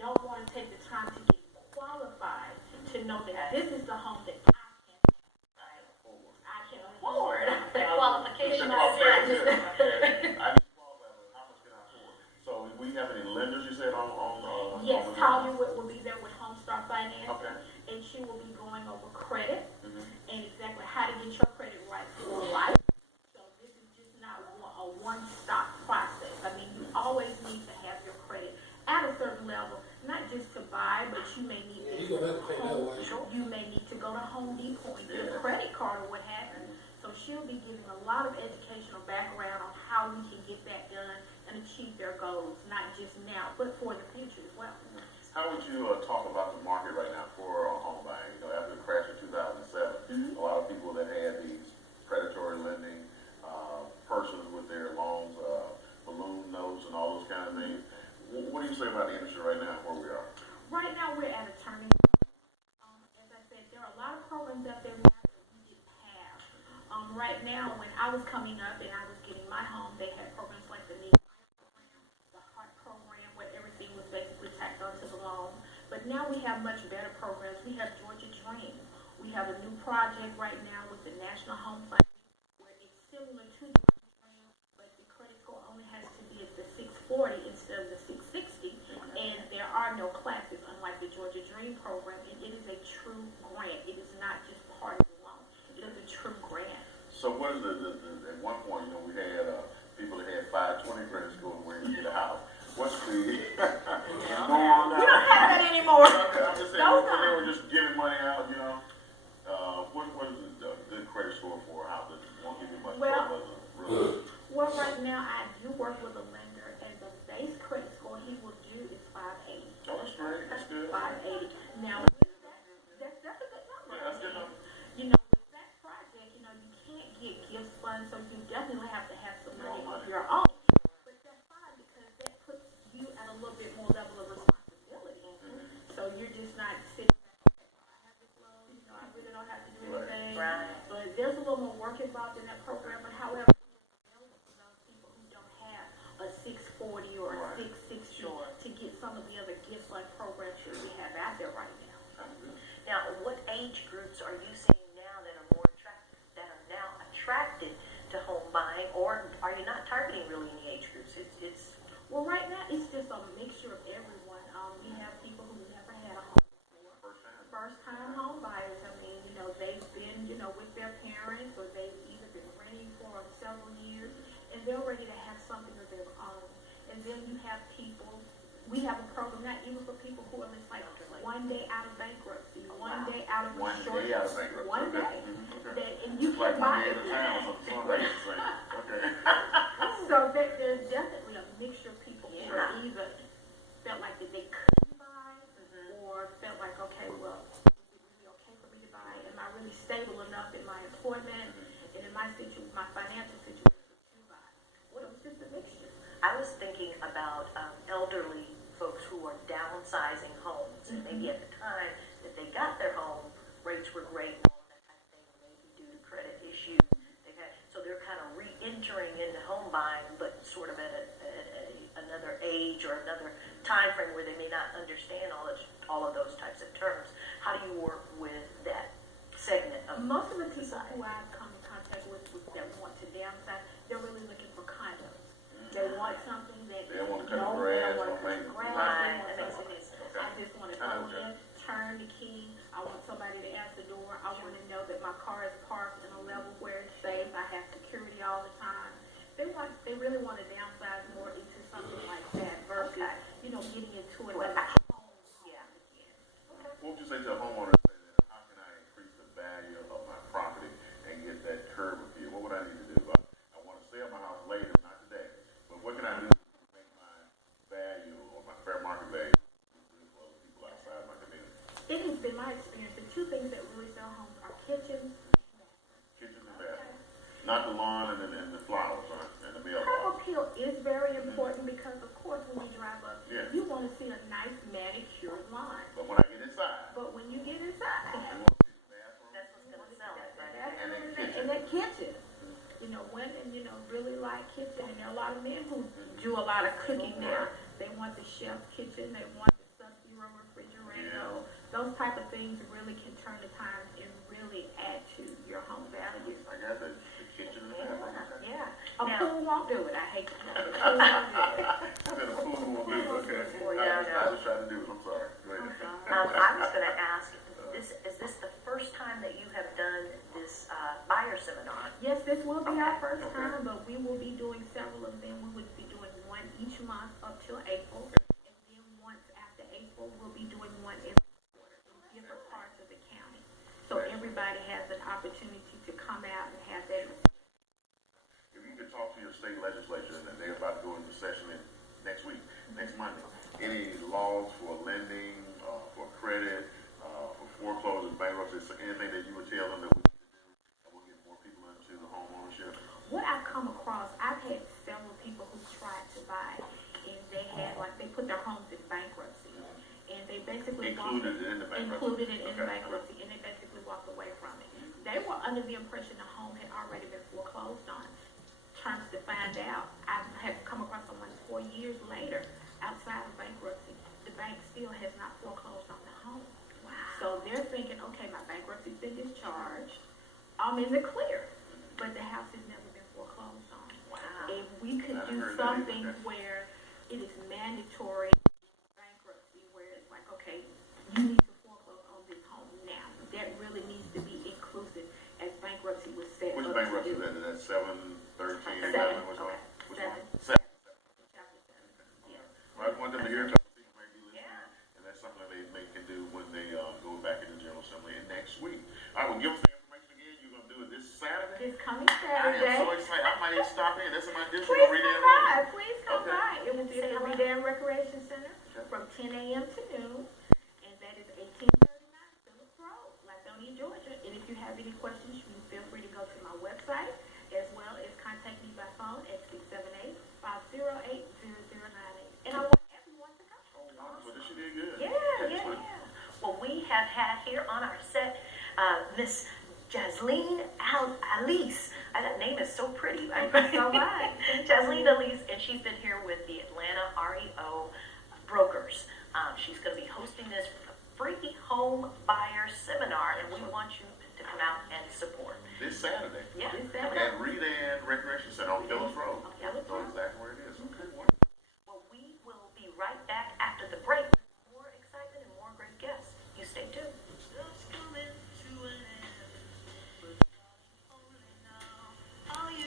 don't want to take the time to get qualified to know that this is the home that I can afford. The qualification. I just qualify, but how much can I afford? So, we have any lenders, you said, Yes, Talia will be there with Homestar Finance. Okay. And she will be going over credit Mm-hmm. and exactly how to get your credit right for life. So this is just not a one-stop process. I mean, you always need to have your credit at a certain level, not just to buy, but you may need you may need to go to Home Depot and get a credit card or what have you. So she'll be giving a lot of educational background on how we can get that done and achieve their goals, not just now, but for the future as well. How would you talk about the market right now for home buying? You know, after the crash of 2007, a lot of people that had these predatory lending, persons with their loans, balloon notes, and all those kind of things. What do you say about the industry right now, where we are? Right now, we're at a turning point. As I said, there are a lot of programs out there now that we didn't have. Right now, when I was coming up and I was getting my home, they had programs like the NEED program, the HEART program, where everything was basically tacked onto the loan. But now we have much better programs. We have Georgia Dream. We have a new project right now with the National Home Fund, where it's similar to Georgia Dream, but the credit score only has to be at the 640 instead of the 660, and there are no classes, unlike the Georgia Dream program, and it is a true grant. It is not just part of the loan. It is a true grant. So what is at one point, you know, we had people that had 520 credit score and where you get a house. What's the We don't have that anymore. I'm just saying, when they were just giving money out, you know, what is the good credit score for a house that won't give you much trouble? Well, right now I do work with a lender, and the base credit score he will do is 580. Oh, that's great. That's good. 580. Now, that's a good number. Yeah, that's a good number. You know, with that project, you know, you can't get gift funds, so you definitely have to have some money of your own. But that's fine because that puts you at a little bit more level of responsibility. So you're just not sitting back, okay, well, I have this loan, you know, I really don't have to do anything. Right. But there's a little more work involved in that program. But however, people who don't have a 640 or a 660 to get some of the other gift-like programs that we have out there right now. Now, what age groups are you seeing now that are more attracted to home buying, or are you not targeting really any age groups? Well, right now it's just a mixture of everyone. We have people who never had a home before, first-time home buyers. I mean, you know, they've been, you know, with their parents, or they've either been renting for several years, and they're ready to have something of their own. And then you have people. We have a program not even for people who are just like 1 day out of bankruptcy, 1 day out of One short, day out of bankruptcy. 1 day. Okay. That, and you Like can buy one day it. at a time or something like that. Okay. So there's definitely a mixture of people who are either felt like that they couldn't buy, or felt like, okay, well, is it really okay for me to buy? Am I really stable enough in my employment and in my financial situation to buy? Well, it was just a mixture. I was thinking about elderly folks who are downsizing homes, and maybe at the time that they got their home, rates were great and all that kind of thing, maybe due to credit issues. So they're kind of re-entering into home buying, but sort of at another age or another time frame where they may not understand all of those types of terms. How do you work with that segment of Most of the people who I've come in contact with that want to downsize, they're really looking for condos. They want something that They don't want to cut no, the they grass, don't want to cut the grass. Right. They want something I just want to go in, turn the key. I want somebody to answer the door. I want to know that my car is parked in a level where it's safe. I have security all the time. They really want to downsize more into something like that versus, you know, getting into it like a home. Yeah. What would you say to a homeowner that say that, how can I increase the value of my property and get that curb appeal? What would I need to do? I want to sell my house later, not today. But what can I do to make my value or my fair market value for the people outside my community? It has been my experience. The two things that really sell homes are kitchens. Kitchens and bathrooms. Not the lawn and the flowers and the Curb mailbox. appeal is very important because, of course, when you drive up, Yes. you want to see a nice manicured lawn. But when I get inside, But when you get inside, I want to see the bathroom that's what's going to sell it, right? and that kitchen, you know, women, you know, really like kitchen, and there are a lot of men who do a lot of cooking now. They want the chef's kitchen, they want the refrigerator. Those type of things really can turn the time and really add to your home value. I got the kitchen and the bathroom. Okay. Yeah. A Now, pool won't do it. I hate to say it. A pool won't do it. I said a pool won't do it, okay. Yeah, I was trying to do it, I'm sorry. Go ahead. I was going to ask, is this the first time that you have done this buyer seminar? Yes, this will be our first time, but we will be doing several of them. We would be doing one each month up till April. And then once after April, we'll be doing one every quarter in different parts of the county. So everybody has an opportunity to come out and have that. If you could talk to your state legislature, and they're about to go into session next week, next Monday, any laws for lending, for credit, for foreclosures, bankruptcy, anything that you would tell them that we need to do that will get more people into the home ownership? What I've come across, I've had several people who tried to buy, and they had, like, they put their homes in bankruptcy, and they basically Included it in the bankruptcy. bankruptcy, and they basically walked away from it. They were under the impression the home had already been foreclosed on. Turns to find out, I have come across someone 4 years later, outside of bankruptcy, the bank still has not foreclosed on the home. Wow. So they're thinking, okay, my bankruptcy's been discharged, I'm in the clear, but the house has never been foreclosed on. Wow. If we could I do heard that something either. where it is mandatory bankruptcy, where it's like, okay, you need to foreclose on this home now. That really needs to be inclusive as bankruptcy was set Which up bankruptcy to is do. that? Is that 713, Seven. which one? Which one? Seven. Seven. Chapter 7. Yeah. Well, I want them to hear because people may be listening, Yeah. and that's something they can do when they go back into General Assembly next week. All right, well, give us the information again. You're going to do it this Saturday? This coming I am Saturday. so excited. I might even stop in. That's in my district. Please Read come it by. Please come Okay. by. It will be at Say the hello. Redan Recreation Center Okay. from 10 a.m. to noon, and that is 1839 Phillips Road, Lithonia, Georgia. And if you have any questions, you can feel free to go to my website, as well as contact me by phone at 678-508-0098. And I want everyone to come. Well, this you did good. Yeah. Well, we have had here on our set Miss Jasleen Alice. That name is so pretty. So right. Jasleen Alice, and she's been here with the Atlanta REO Brokers. She's going to be hosting this free home buyer seminar, and we want you to come out and support. This Saturday. Yeah. This Saturday. At Redan